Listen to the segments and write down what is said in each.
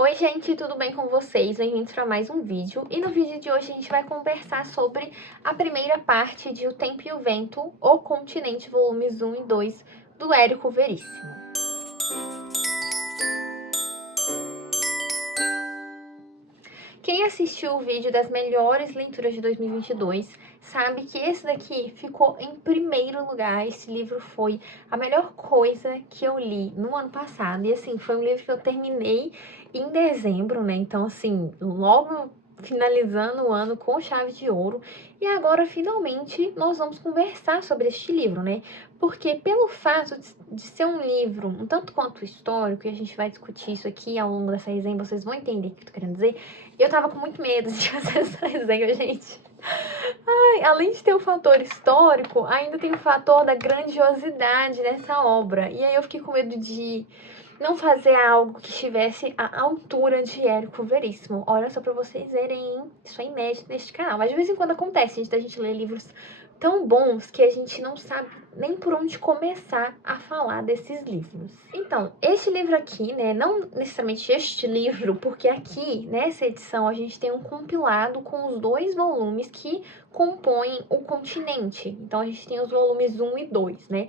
Oi gente, tudo bem com vocês? Bem-vindos para mais um vídeo. E no vídeo de hoje a gente vai conversar sobre a primeira parte de O Tempo e o Vento, O Continente, volumes 1 e 2, do Érico Veríssimo. Quem assistiu o vídeo das melhores leituras de 2022 sabe que esse daqui ficou em primeiro lugar. Esse livro foi a melhor coisa que eu li no ano passado. E assim, foi um livro que eu terminei em dezembro, né? Então assim, logo finalizando o ano com chave de ouro. E agora, finalmente, nós vamos conversar sobre este livro, né? Porque pelo fato de ser um livro um tanto quanto histórico, e a gente vai discutir isso aqui ao longo dessa resenha, vocês vão entender o que eu tô querendo dizer. Eu tava com muito medo de fazer essa resenha, gente. Ai, além de ter o fator histórico, ainda tem o fator da grandiosidade dessa obra. E aí eu fiquei com medo de não fazer algo que estivesse à altura de Érico Veríssimo. Olha só pra vocês verem, hein? Isso é inédito neste canal. Mas de vez em quando acontece, gente, da gente ler livros tão bons que a gente não sabe nem por onde começar a falar desses livros. Então, este livro aqui, né, não necessariamente este livro, porque aqui, nessa edição, a gente tem um compilado com os 2 volumes que compõem o continente. Então, a gente tem os volumes 1 e 2, né?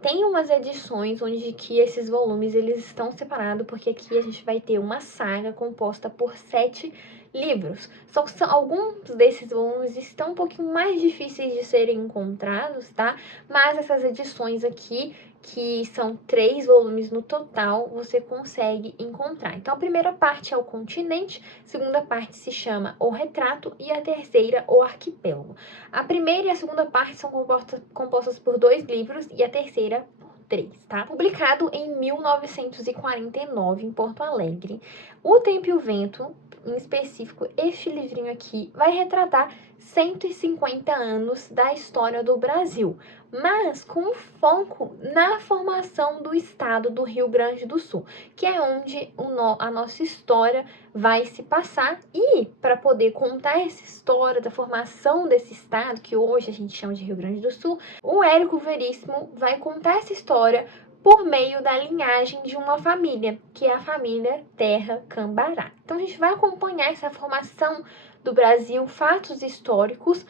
Tem umas edições onde que esses volumes eles estão separados, porque aqui a gente vai ter uma saga composta por 7 livros. Só que alguns desses volumes estão um pouquinho mais difíceis de serem encontrados, tá? Mas essas edições aqui, que são 3 volumes no total, você consegue encontrar. Então, a primeira parte é o continente, a segunda parte se chama O Retrato e a terceira, O Arquipélago. A primeira e a segunda parte são compostas por 2 livros e a terceira por 3, tá? Publicado em 1949 em Porto Alegre. O Tempo e o Vento, em específico, este livrinho aqui, vai retratar 150 anos da história do Brasil, mas com foco na formação do estado do Rio Grande do Sul, que é onde a nossa história vai se passar. E para poder contar essa história da formação desse estado, que hoje a gente chama de Rio Grande do Sul, o Érico Veríssimo vai contar essa história por meio da linhagem de uma família, que é a família Terra Cambará. Então a gente vai acompanhar essa formação do Brasil, fatos históricos,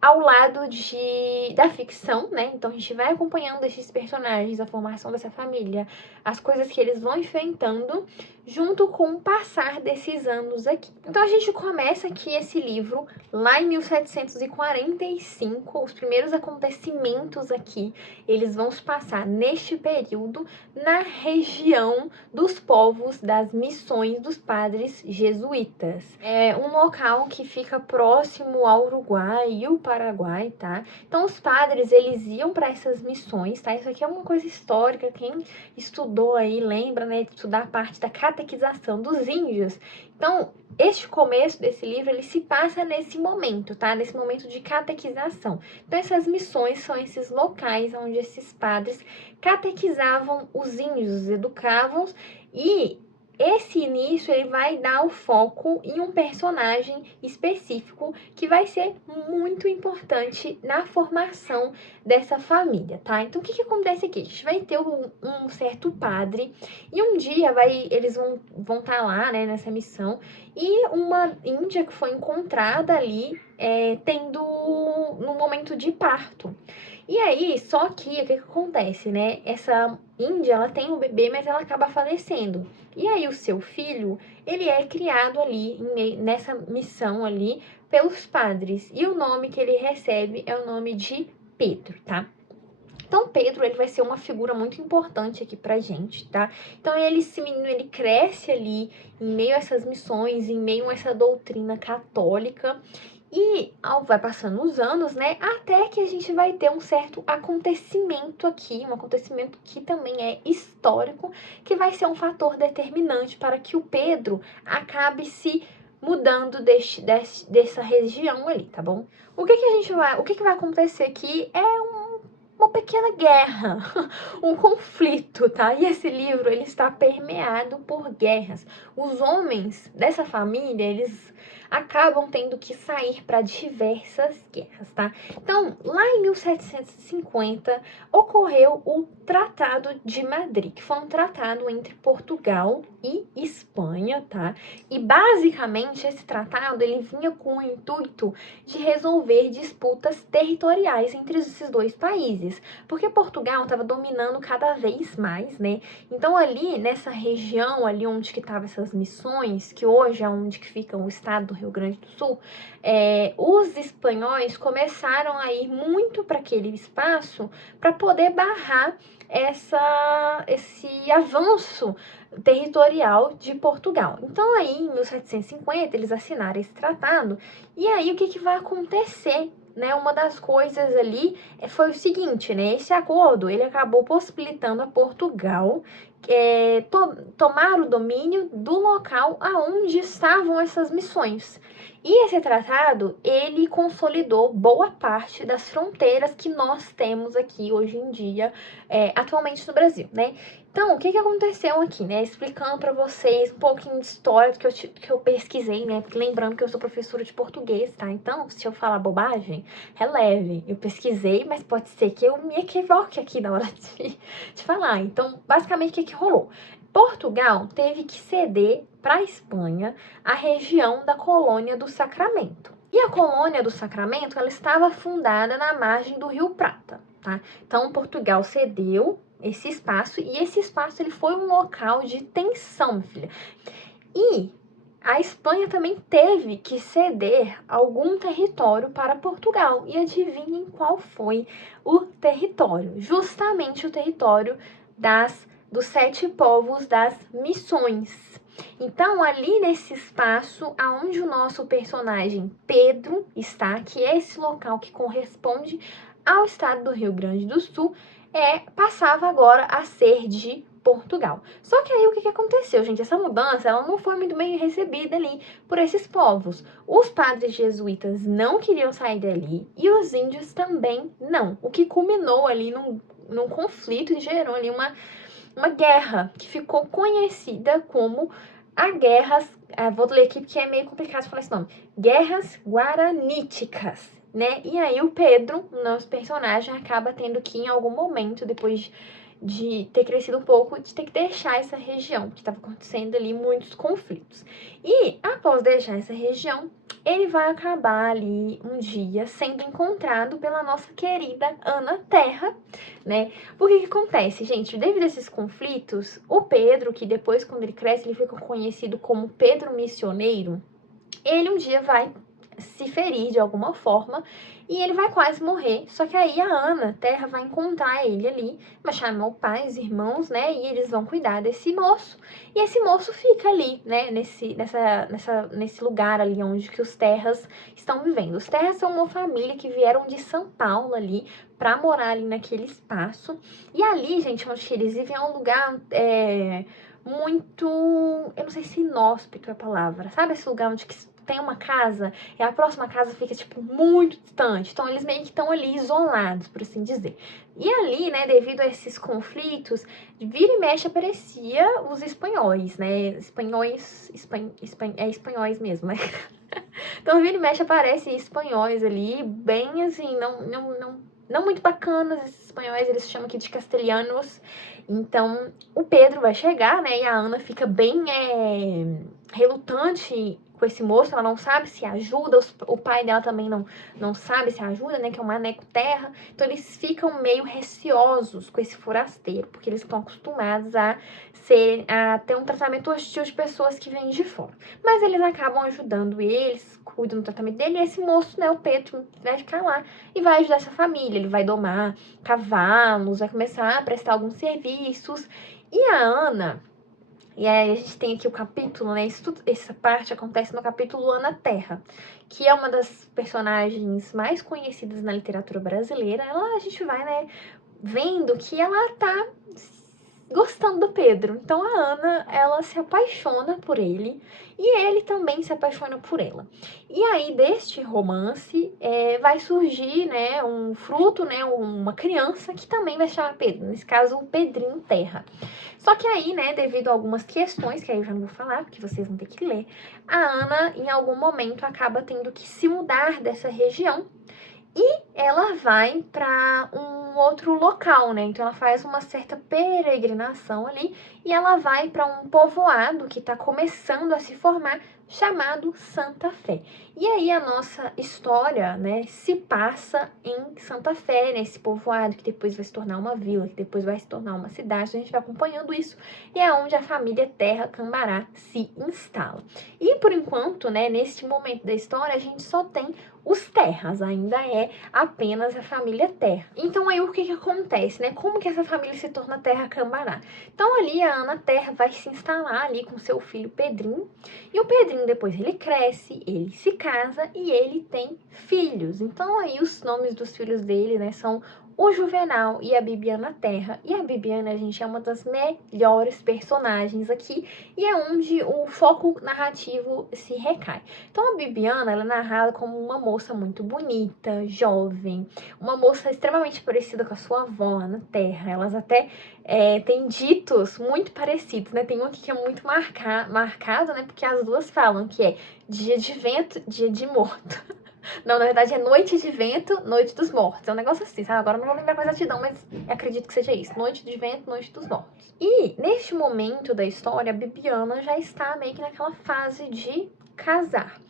ao lado da ficção, né? Então a gente vai acompanhando esses personagens, a formação dessa família, as coisas que eles vão enfrentando, junto com o passar desses anos aqui. Então a gente começa aqui esse livro lá em 1745, os primeiros acontecimentos aqui, eles vão se passar neste período na região dos povos das missões dos padres jesuítas. É um local que fica próximo ao Uruguai e o Paraguai, tá? Então os padres, eles iam para essas missões, tá? Isso aqui é uma coisa histórica, quem estudou aí lembra, né, de estudar a parte da catequização dos índios. Então, este começo desse livro, ele se passa nesse momento, tá? Nesse momento de catequização. Então, essas missões são esses locais onde esses padres catequizavam os índios, educavam, e esse início ele vai dar o foco em um personagem específico que vai ser muito importante na formação dessa família, tá? Então, o que acontece aqui? A gente vai ter um certo padre e um dia eles vão estar lá, né, nessa missão, e uma índia que foi encontrada ali tendo no momento de parto. E aí, só que o que acontece, né? Essa índia, ela tem um bebê, mas ela acaba falecendo. E aí o seu filho, ele é criado ali, nessa missão ali, pelos padres. E o nome que ele recebe é o nome de Pedro, tá? Então, Pedro, ele vai ser uma figura muito importante aqui pra gente, tá? Então, esse menino, ele cresce ali, em meio a essas missões, em meio a essa doutrina católica. E vai passando os anos, né? Até que a gente vai ter um certo acontecimento aqui, um acontecimento que também é histórico, que vai ser um fator determinante para que o Pedro acabe se mudando dessa região ali, tá bom? O que vai acontecer aqui é uma pequena guerra, um conflito, tá? E esse livro, ele está permeado por guerras. Os homens dessa família, eles acabam tendo que sair para diversas guerras, tá? Então, lá em 1750, ocorreu o Tratado de Madrid, que foi um tratado entre Portugal e Espanha, tá? E basicamente esse tratado ele vinha com o intuito de resolver disputas territoriais entre esses dois países, porque Portugal estava dominando cada vez mais, né? Então ali nessa região ali onde que estavam essas missões, que hoje é onde que fica o estado do Rio Grande do Sul, os espanhóis começaram a ir muito para aquele espaço para poder barrar esse avanço territorial de Portugal. Então aí em 1750 eles assinaram esse tratado e aí o que vai acontecer? Né, uma das coisas ali foi o seguinte, né, esse acordo ele acabou possibilitando a Portugal tomar o domínio do local aonde estavam essas missões. E esse tratado, ele consolidou boa parte das fronteiras que nós temos aqui hoje em dia, atualmente no Brasil, né? Então, o que aconteceu aqui, né? Explicando para vocês um pouquinho de história que eu pesquisei, né? Porque lembrando que eu sou professora de português, tá? Então, se eu falar bobagem, releve. Eu pesquisei, mas pode ser que eu me equivoque aqui na hora de falar. Então, basicamente, o que rolou? Portugal teve que ceder para a Espanha a região da colônia do Sacramento. E a colônia do Sacramento, ela estava fundada na margem do Rio Prata, tá? Então, Portugal cedeu esse espaço e esse espaço ele foi um local de tensão, filha. E a Espanha também teve que ceder algum território para Portugal. E adivinhem qual foi o território? Justamente o território dos 7 povos das missões. Então, ali nesse espaço, aonde o nosso personagem Pedro está, que é esse local que corresponde ao estado do Rio Grande do Sul, passava agora a ser de Portugal. Só que aí o que aconteceu, gente? Essa mudança ela não foi muito bem recebida ali por esses povos. Os padres jesuítas não queriam sair dali e os índios também não. O que culminou ali num conflito e gerou ali uma guerra que ficou conhecida como a Guerras, vou ler aqui porque é meio complicado falar esse nome, Guerras Guaraníticas, né? E aí o Pedro, nosso personagem, acaba tendo que em algum momento, depois de ter crescido um pouco, de ter que deixar essa região, porque estava acontecendo ali muitos conflitos. E após deixar essa região, ele vai acabar ali um dia sendo encontrado pela nossa querida Ana Terra, né? Porque que acontece, gente? Devido a esses conflitos, o Pedro, que depois quando ele cresce, ele fica conhecido como Pedro Missioneiro, ele um dia vai se ferir de alguma forma e ele vai quase morrer. Só que aí a Ana Terra vai encontrar ele ali, vai chamar o pai, os irmãos, né? E eles vão cuidar desse moço. E esse moço fica ali, né? Nesse lugar ali onde que os Terras estão vivendo. Os Terras são uma família que vieram de São Paulo ali pra morar ali naquele espaço. E ali, gente, onde eles vivem é um lugar muito... Eu não sei se inóspito é a palavra. Sabe esse lugar onde tem uma casa e a próxima casa fica, tipo, muito distante. Então, eles meio que estão ali isolados, por assim dizer. E ali, né, devido a esses conflitos, vira e mexe aparecia os espanhóis, né? Espanhóis mesmo, né? Então, vira e mexe aparecem espanhóis ali, bem assim, não muito bacanas esses espanhóis, eles chamam aqui de castelhanos. Então, o Pedro vai chegar, né, e a Ana fica bem relutante com esse moço, ela não sabe se ajuda, o pai dela também não sabe se ajuda, né, que é um maneco terra, então eles ficam meio receosos com esse forasteiro, porque eles estão acostumados a ter um tratamento hostil de pessoas que vêm de fora. Mas eles acabam ajudando eles, cuidam do tratamento dele, e esse moço, né, o Pedro, vai ficar lá e vai ajudar essa família, ele vai domar cavalos, vai começar a prestar alguns serviços, e a Ana... E aí a gente tem aqui o capítulo, né? Essa parte acontece no capítulo Ana Terra, que é uma das personagens mais conhecidas na literatura brasileira. A gente vai, né, vendo que ela tá gostando do Pedro. Então a Ana, ela se apaixona por ele e ele também se apaixona por ela. E aí deste romance vai surgir, né, um fruto, né, uma criança que também vai chamar Pedro. Nesse caso, o Pedrinho Terra. Só que aí, né, devido a algumas questões, que aí eu já não vou falar, porque vocês vão ter que ler, a Ana, em algum momento, acaba tendo que se mudar dessa região ela vai para um outro local, né? Então ela faz uma certa peregrinação ali e ela vai para um povoado que está começando a se formar, chamado Santa Fé. E aí a nossa história, né, se passa em Santa Fé, nesse povoado que depois vai se tornar uma vila, que depois vai se tornar uma cidade. Então a gente vai acompanhando isso e é onde a família Terra Cambará se instala. E por enquanto, né, neste momento da história, a gente só tem os Terras, ainda é apenas a família Terra. Então aí o que acontece, né? Como que essa família se torna Terra Cambará? Então ali a Ana Terra vai se instalar ali com seu filho Pedrinho, e o Pedrinho depois ele cresce, ele se casa e ele tem filhos. Então aí os nomes dos filhos dele, né, são o Juvenal e a Bibiana Terra. E a Bibiana, gente, é uma das melhores personagens aqui e é onde o foco narrativo se recai. Então a Bibiana, ela é narrada como uma moça muito bonita, jovem, uma moça extremamente parecida com a sua avó, Ana Terra. Elas até têm ditos muito parecidos, né? Tem um aqui que é muito marcado, né? Porque as duas falam que é dia de vento, dia de morto. Não, na verdade é noite de vento, noite dos mortos. É um negócio assim, sabe? Agora eu não vou lembrar com exatidão, mas acredito que seja isso. Noite de vento, noite dos mortos. E neste momento da história, a Bibiana já está meio que naquela fase de casar.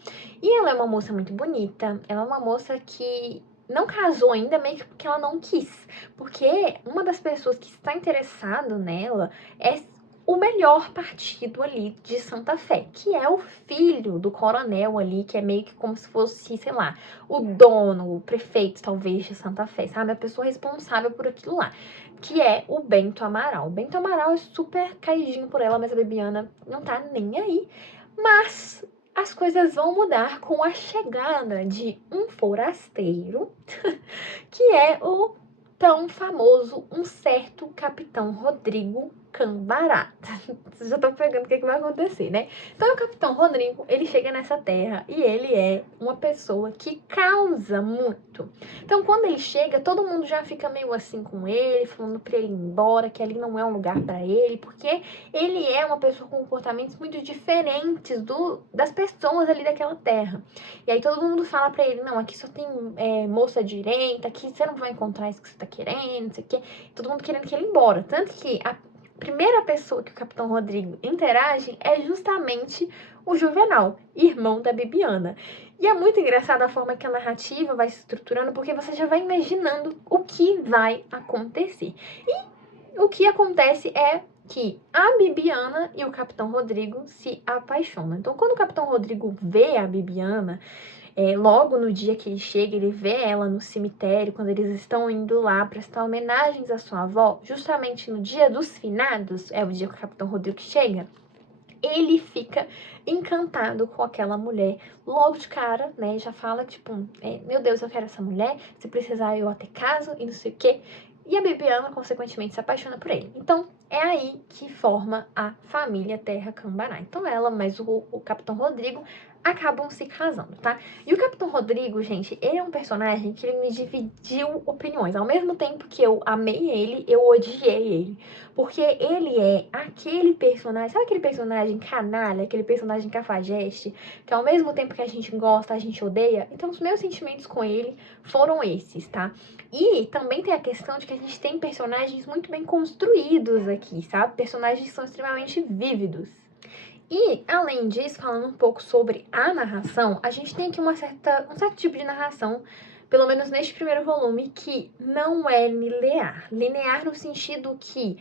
E ela é uma moça muito bonita. Ela é uma moça que não casou ainda, meio que porque ela não quis. Porque uma das pessoas que está interessado nela é o melhor partido ali de Santa Fé, que é o filho do coronel ali, que é meio que como se fosse, sei lá, o dono, o prefeito, talvez, de Santa Fé, sabe? A pessoa responsável por aquilo lá, que é o Bento Amaral. O Bento Amaral é super caidinho por ela, mas a Bibiana não tá nem aí. Mas as coisas vão mudar com a chegada de um forasteiro, que é o tão famoso, um certo Capitão Rodrigo Cambará. Vocês já estão pegando o que vai acontecer, né? Então, o Capitão Rodrigo, ele chega nessa terra e ele é uma pessoa que causa muito. Então, quando ele chega, todo mundo já fica meio assim com ele, falando pra ele ir embora, que ali não é um lugar pra ele, porque ele é uma pessoa com comportamentos muito diferentes das pessoas ali daquela terra. E aí todo mundo fala pra ele, não, aqui só tem moça direita, aqui você não vai encontrar isso que você tá querendo, não sei o quê. Todo mundo querendo que ele embora. Tanto que a primeira pessoa que o Capitão Rodrigo interage é justamente o Juvenal, irmão da Bibiana. E é muito engraçada a forma que a narrativa vai se estruturando, porque você já vai imaginando o que vai acontecer. E o que acontece é que a Bibiana e o Capitão Rodrigo se apaixonam. Então, quando o Capitão Rodrigo vê a Bibiana, logo no dia que ele chega, ele vê ela no cemitério, quando eles estão indo lá prestar homenagens à sua avó, justamente no dia dos finados, é o dia que o Capitão Rodrigo chega, ele fica encantado com aquela mulher. Logo de cara, né, já fala, tipo, meu Deus, eu quero essa mulher, se precisar eu até caso e não sei o quê. E a Bibiana, consequentemente, se apaixona por ele. Então, é aí que forma a família Terra Cambará. Então, ela mais o Capitão Rodrigo acabam se casando, tá? E o Capitão Rodrigo, gente, ele é um personagem que ele me dividiu opiniões. Ao mesmo tempo que eu amei ele, eu odiei ele. Porque ele é aquele personagem, sabe aquele personagem canalha, aquele personagem cafajeste, que ao mesmo tempo que a gente gosta, a gente odeia? Então, os meus sentimentos com ele foram esses, tá? E também tem a questão de que a gente tem personagens muito bem construídos aqui, sabe? Personagens que são extremamente vívidos. E, além disso, falando um pouco sobre a narração, a gente tem aqui um certo tipo de narração, pelo menos neste primeiro volume, que não é linear. Linear no sentido que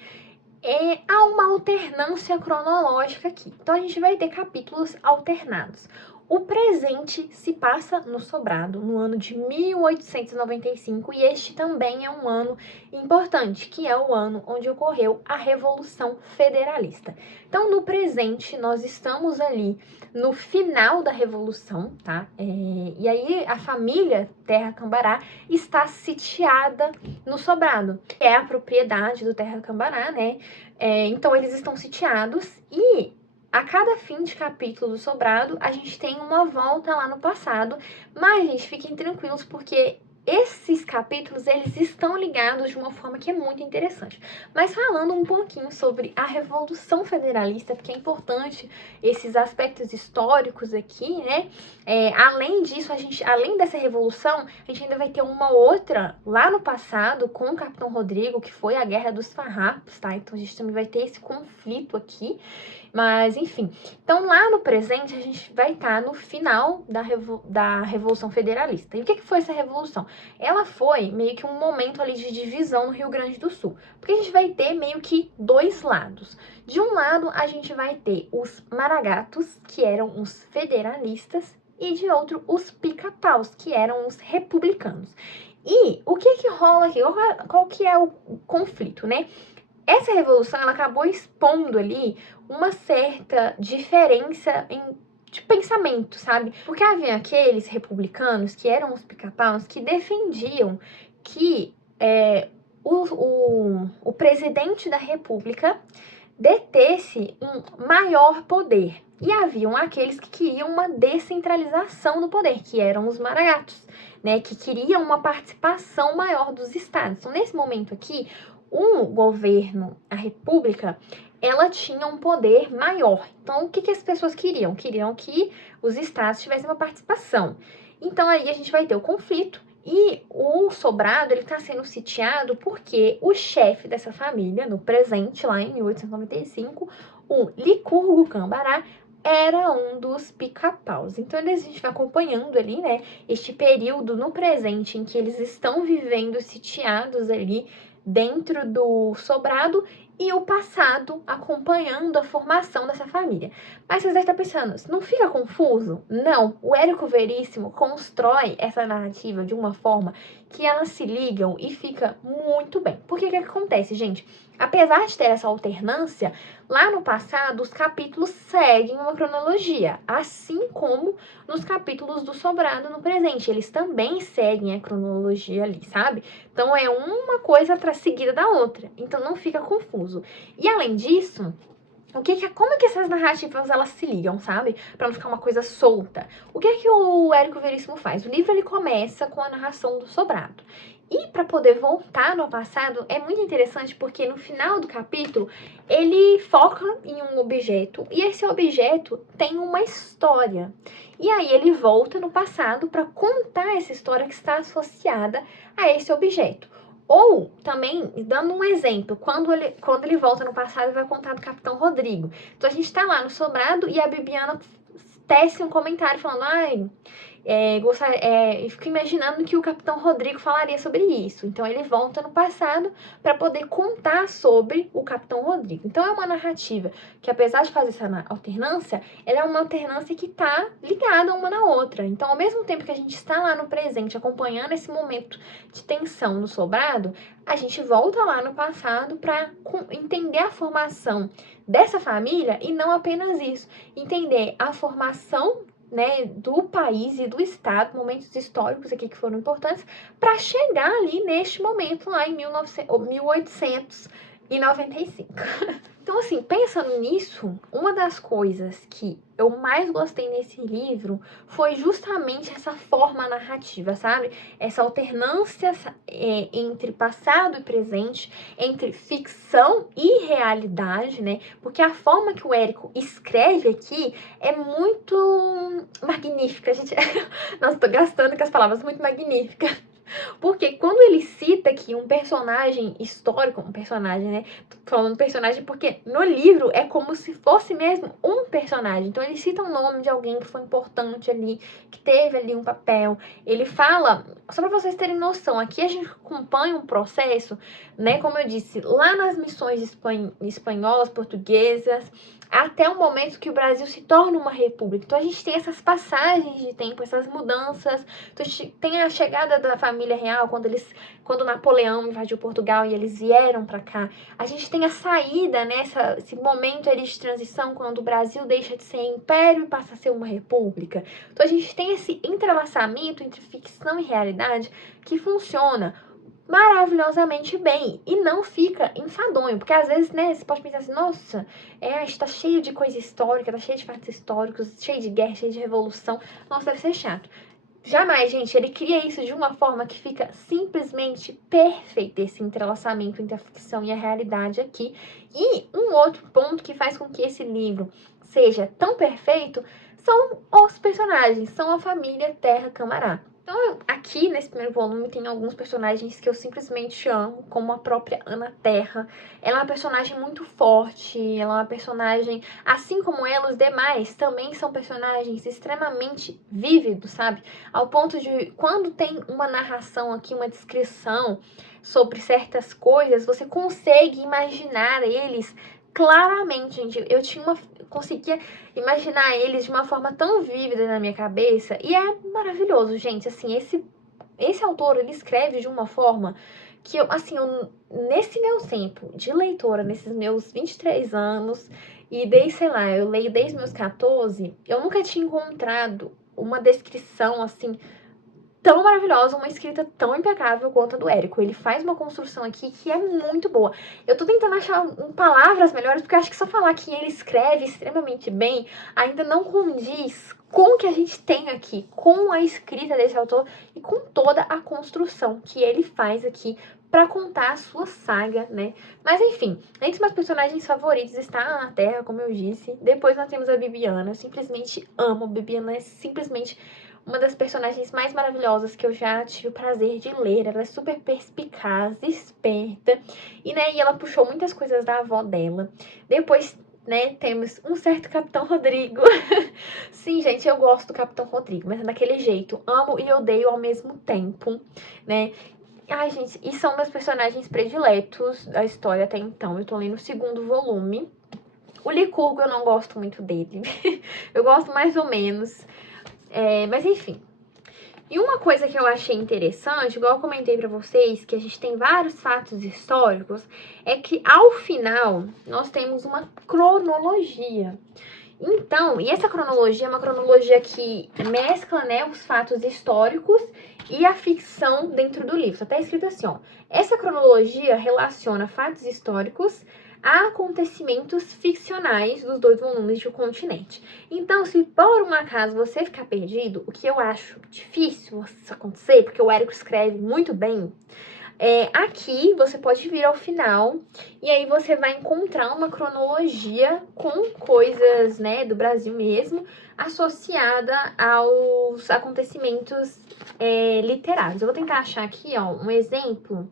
há uma alternância cronológica aqui. Então, a gente vai ter capítulos alternados. O presente se passa no Sobrado, no ano de 1895, e este também é um ano importante, que é o ano onde ocorreu a Revolução Federalista. Então, no presente, nós estamos ali no final da Revolução, tá? E aí, a família Terra Cambará está sitiada no Sobrado, que é a propriedade do Terra Cambará, né? Então, eles estão sitiados e a cada fim de capítulo do Sobrado, a gente tem uma volta lá no passado, mas, gente, fiquem tranquilos porque esses capítulos, eles estão ligados de uma forma que é muito interessante. Mas falando um pouquinho sobre a Revolução Federalista, porque é importante esses aspectos históricos aqui, né? Além disso, além dessa revolução, a gente ainda vai ter uma outra lá no passado com o Capitão Rodrigo, que foi a Guerra dos Farrapos, tá? Então a gente também vai ter esse conflito aqui. Mas, enfim. Então, lá no presente, a gente vai estar no final da Revolução Federalista. E o que foi essa revolução? Ela foi meio que um momento ali de divisão no Rio Grande do Sul. Porque a gente vai ter meio que dois lados. De um lado, a gente vai ter os maragatos, que eram os federalistas, e de outro, os pica-paus, que eram os republicanos. E o que rola aqui? Qual que é o conflito, né? Essa revolução, ela acabou expondo ali uma certa diferença de pensamento, sabe? Porque havia aqueles republicanos, que eram os pica-paus, que defendiam que o presidente da república detesse um maior poder. E haviam aqueles que queriam uma descentralização do poder, que eram os maragatos, né? Que queriam uma participação maior dos estados. Então, nesse momento aqui, o governo, a república, ela tinha um poder maior. Então, o que as pessoas queriam? Queriam que os estados tivessem uma participação. Então, aí a gente vai ter o conflito e o Sobrado, ele está sendo sitiado porque o chefe dessa família, no presente, lá em 1895, o Licurgo Cambará, era um dos pica-paus. Então, a gente vai acompanhando ali, né, este período no presente em que eles estão vivendo sitiados ali dentro do Sobrado e o passado acompanhando a formação dessa família. Mas você deve estar pensando, não fica confuso? Não, o Érico Veríssimo constrói essa narrativa de uma forma que elas se ligam e fica muito bem. Porque o que acontece, gente? Apesar de ter essa alternância, lá no passado os capítulos seguem uma cronologia, assim como nos capítulos do Sobrado no presente. Eles também seguem a cronologia ali, sabe? Então é uma coisa seguida da outra. Então não fica confuso. E além disso, como é que essas narrativas elas se ligam, sabe? Pra não ficar uma coisa solta. O que o Érico Veríssimo faz? O livro ele começa com a narração do Sobrado. E para poder voltar no passado é muito interessante porque no final do capítulo ele foca em um objeto e esse objeto tem uma história. E aí ele volta no passado para contar essa história que está associada a esse objeto. Ou, também, dando um exemplo, quando ele volta no passado, ele vai contar do Capitão Rodrigo. Então, a gente tá lá no Sobrado e a Bibiana tece um comentário falando, eu fico imaginando que o Capitão Rodrigo falaria sobre isso. Então, ele volta no passado para poder contar sobre o Capitão Rodrigo. Então, é uma narrativa que, apesar de fazer essa alternância, ela é uma alternância que está ligada uma na outra. Então, ao mesmo tempo que a gente está lá no presente, acompanhando esse momento de tensão no Sobrado, a gente volta lá no passado para entender a formação dessa família e não apenas isso, entender a formação, né, do país e do estado, momentos históricos aqui que foram importantes, para chegar ali neste momento lá em 1895. Então, assim, pensando nisso, uma das coisas que eu mais gostei nesse livro foi justamente essa forma narrativa, sabe? Essa alternância entre passado e presente, entre ficção e realidade, né? Porque a forma que o Érico escreve aqui é muito magnífica, gente. Nossa, tô gastando com as palavras, muito magnífica. Porque quando ele cita aqui um personagem histórico, um personagem, né? Tô falando personagem porque no livro é como se fosse mesmo um personagem. Então ele cita o nome de alguém que foi importante ali, que teve ali um papel. Ele fala, só para vocês terem noção, aqui a gente acompanha um processo, né? Como eu disse, lá nas missões espanholas, portuguesas, até o momento que o Brasil se torna uma república. Então a gente tem essas passagens de tempo, essas mudanças. Então a gente tem a chegada da família real, quando Napoleão invadiu Portugal e eles vieram para cá. A gente tem a saída, né, esse momento ali de transição, quando o Brasil deixa de ser império e passa a ser uma república. Então a gente tem esse entrelaçamento entre ficção e realidade que funciona maravilhosamente bem e não fica enfadonho, porque às vezes, né, você pode pensar assim, nossa, está cheio de coisa histórica, tá cheio de fatos históricos, cheio de guerra, cheio de revolução, nossa, deve ser chato. Jamais, gente, ele cria isso de uma forma que fica simplesmente perfeito, esse entrelaçamento entre a ficção e a realidade aqui. E um outro ponto que faz com que esse livro seja tão perfeito são os personagens, são a família Terra Camará. Então, aqui nesse primeiro volume tem alguns personagens que eu simplesmente amo, como a própria Ana Terra. Ela é uma personagem muito forte, ela é uma personagem, assim como ela, os demais também são personagens extremamente vívidos, sabe? Ao ponto de, quando tem uma narração aqui, uma descrição sobre certas coisas, você consegue imaginar eles claramente, gente. Conseguia imaginar eles de uma forma tão vívida na minha cabeça. E é maravilhoso, gente. Assim, esse autor, ele escreve de uma forma que eu, assim, nesse meu tempo de leitora, nesses meus 23 anos, e desde, sei lá, eu leio desde meus 14, eu nunca tinha encontrado uma descrição, assim, tão maravilhosa, uma escrita tão impecável quanto a do Érico. Ele faz uma construção aqui que é muito boa. Eu tô tentando achar palavras melhores, porque eu acho que só falar que ele escreve extremamente bem ainda não condiz com o que a gente tem aqui, com a escrita desse autor e com toda a construção que ele faz aqui para contar a sua saga, né? Mas enfim, entre os meus personagens favoritos está a Ana Terra, como eu disse. Depois nós temos a Bibiana. Eu simplesmente amo. A Bibiana é simplesmente uma das personagens mais maravilhosas que eu já tive o prazer de ler. Ela é super perspicaz, esperta, e, né, e ela puxou muitas coisas da avó dela. Depois, né, temos um certo Capitão Rodrigo. Sim, gente, eu gosto do Capitão Rodrigo, mas é daquele jeito. Amo e odeio ao mesmo tempo, né? Ai, gente, e são meus personagens prediletos da história até então. Eu tô lendo o segundo volume. O Licurgo eu não gosto muito dele. Eu gosto mais ou menos. Mas enfim. E uma coisa que eu achei interessante, igual eu comentei pra vocês, que a gente tem vários fatos históricos, é que ao final nós temos uma cronologia. Então, e essa cronologia é uma cronologia que mescla, né, os fatos históricos e a ficção dentro do livro. Só tá escrito assim, ó. Essa cronologia relaciona fatos históricos a acontecimentos ficcionais dos 2 volumes de O Continente. Então, se por um acaso você ficar perdido, o que eu acho difícil isso acontecer, porque o Érico escreve muito bem, aqui você pode vir ao final e aí você vai encontrar uma cronologia com coisas, né, do Brasil mesmo, associada aos acontecimentos literários. Eu vou tentar achar aqui, ó, um exemplo.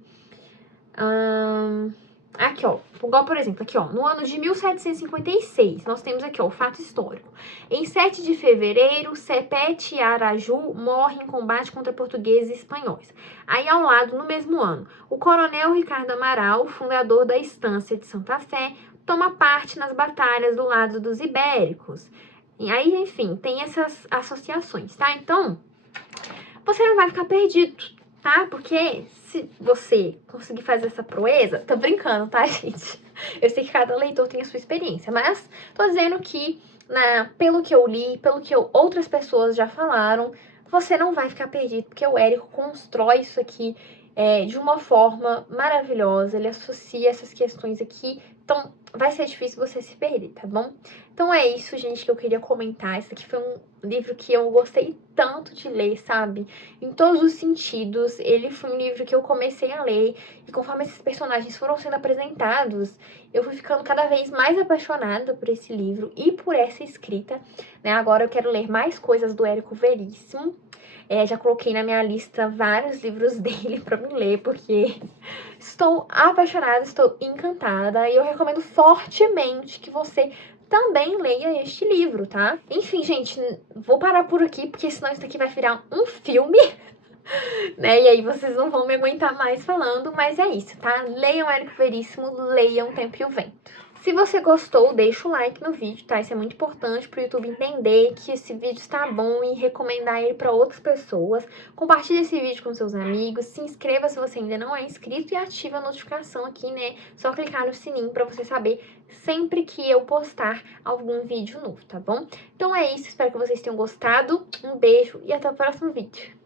Aqui, ó, igual, por exemplo, aqui, ó, no ano de 1756, nós temos aqui, ó, o fato histórico. Em 7 de fevereiro, Sepete Araju morre em combate contra portugueses e espanhóis. Aí, ao lado, no mesmo ano, o coronel Ricardo Amaral, fundador da Estância de Santa Fé, toma parte nas batalhas do lado dos ibéricos. E aí, enfim, tem essas associações, tá? Então, você não vai ficar perdido, tá? Porque se você conseguir fazer essa proeza, tô brincando, tá, gente? Eu sei que cada leitor tem a sua experiência, mas tô dizendo que, pelo que eu li, pelo que outras pessoas já falaram, você não vai ficar perdido, porque o Érico constrói isso aqui de uma forma maravilhosa, ele associa essas questões aqui, então vai ser difícil você se perder, tá bom? Então é isso, gente, que eu queria comentar. Esse aqui foi um livro que eu gostei tanto de ler, sabe? Em todos os sentidos. Ele foi um livro que eu comecei a ler e conforme esses personagens foram sendo apresentados, eu fui ficando cada vez mais apaixonada por esse livro e por essa escrita, né? Agora eu quero ler mais coisas do Érico Veríssimo. Já coloquei na minha lista vários livros dele pra me ler, porque estou apaixonada, estou encantada e eu recomendo fortemente que você também leia este livro, tá? Enfim, gente, vou parar por aqui, porque senão isso daqui vai virar um filme, né? E aí vocês não vão me aguentar mais falando, mas é isso, tá? Leiam Érico Veríssimo, leiam Tempo e o Vento. Se você gostou, deixa o like no vídeo, tá? Isso é muito importante pro YouTube entender que esse vídeo está bom e recomendar ele para outras pessoas. Compartilhe esse vídeo com seus amigos, se inscreva se você ainda não é inscrito e ative a notificação aqui, né? Só clicar no sininho para você saber sempre que eu postar algum vídeo novo, tá bom? Então é isso, espero que vocês tenham gostado. Um beijo e até o próximo vídeo.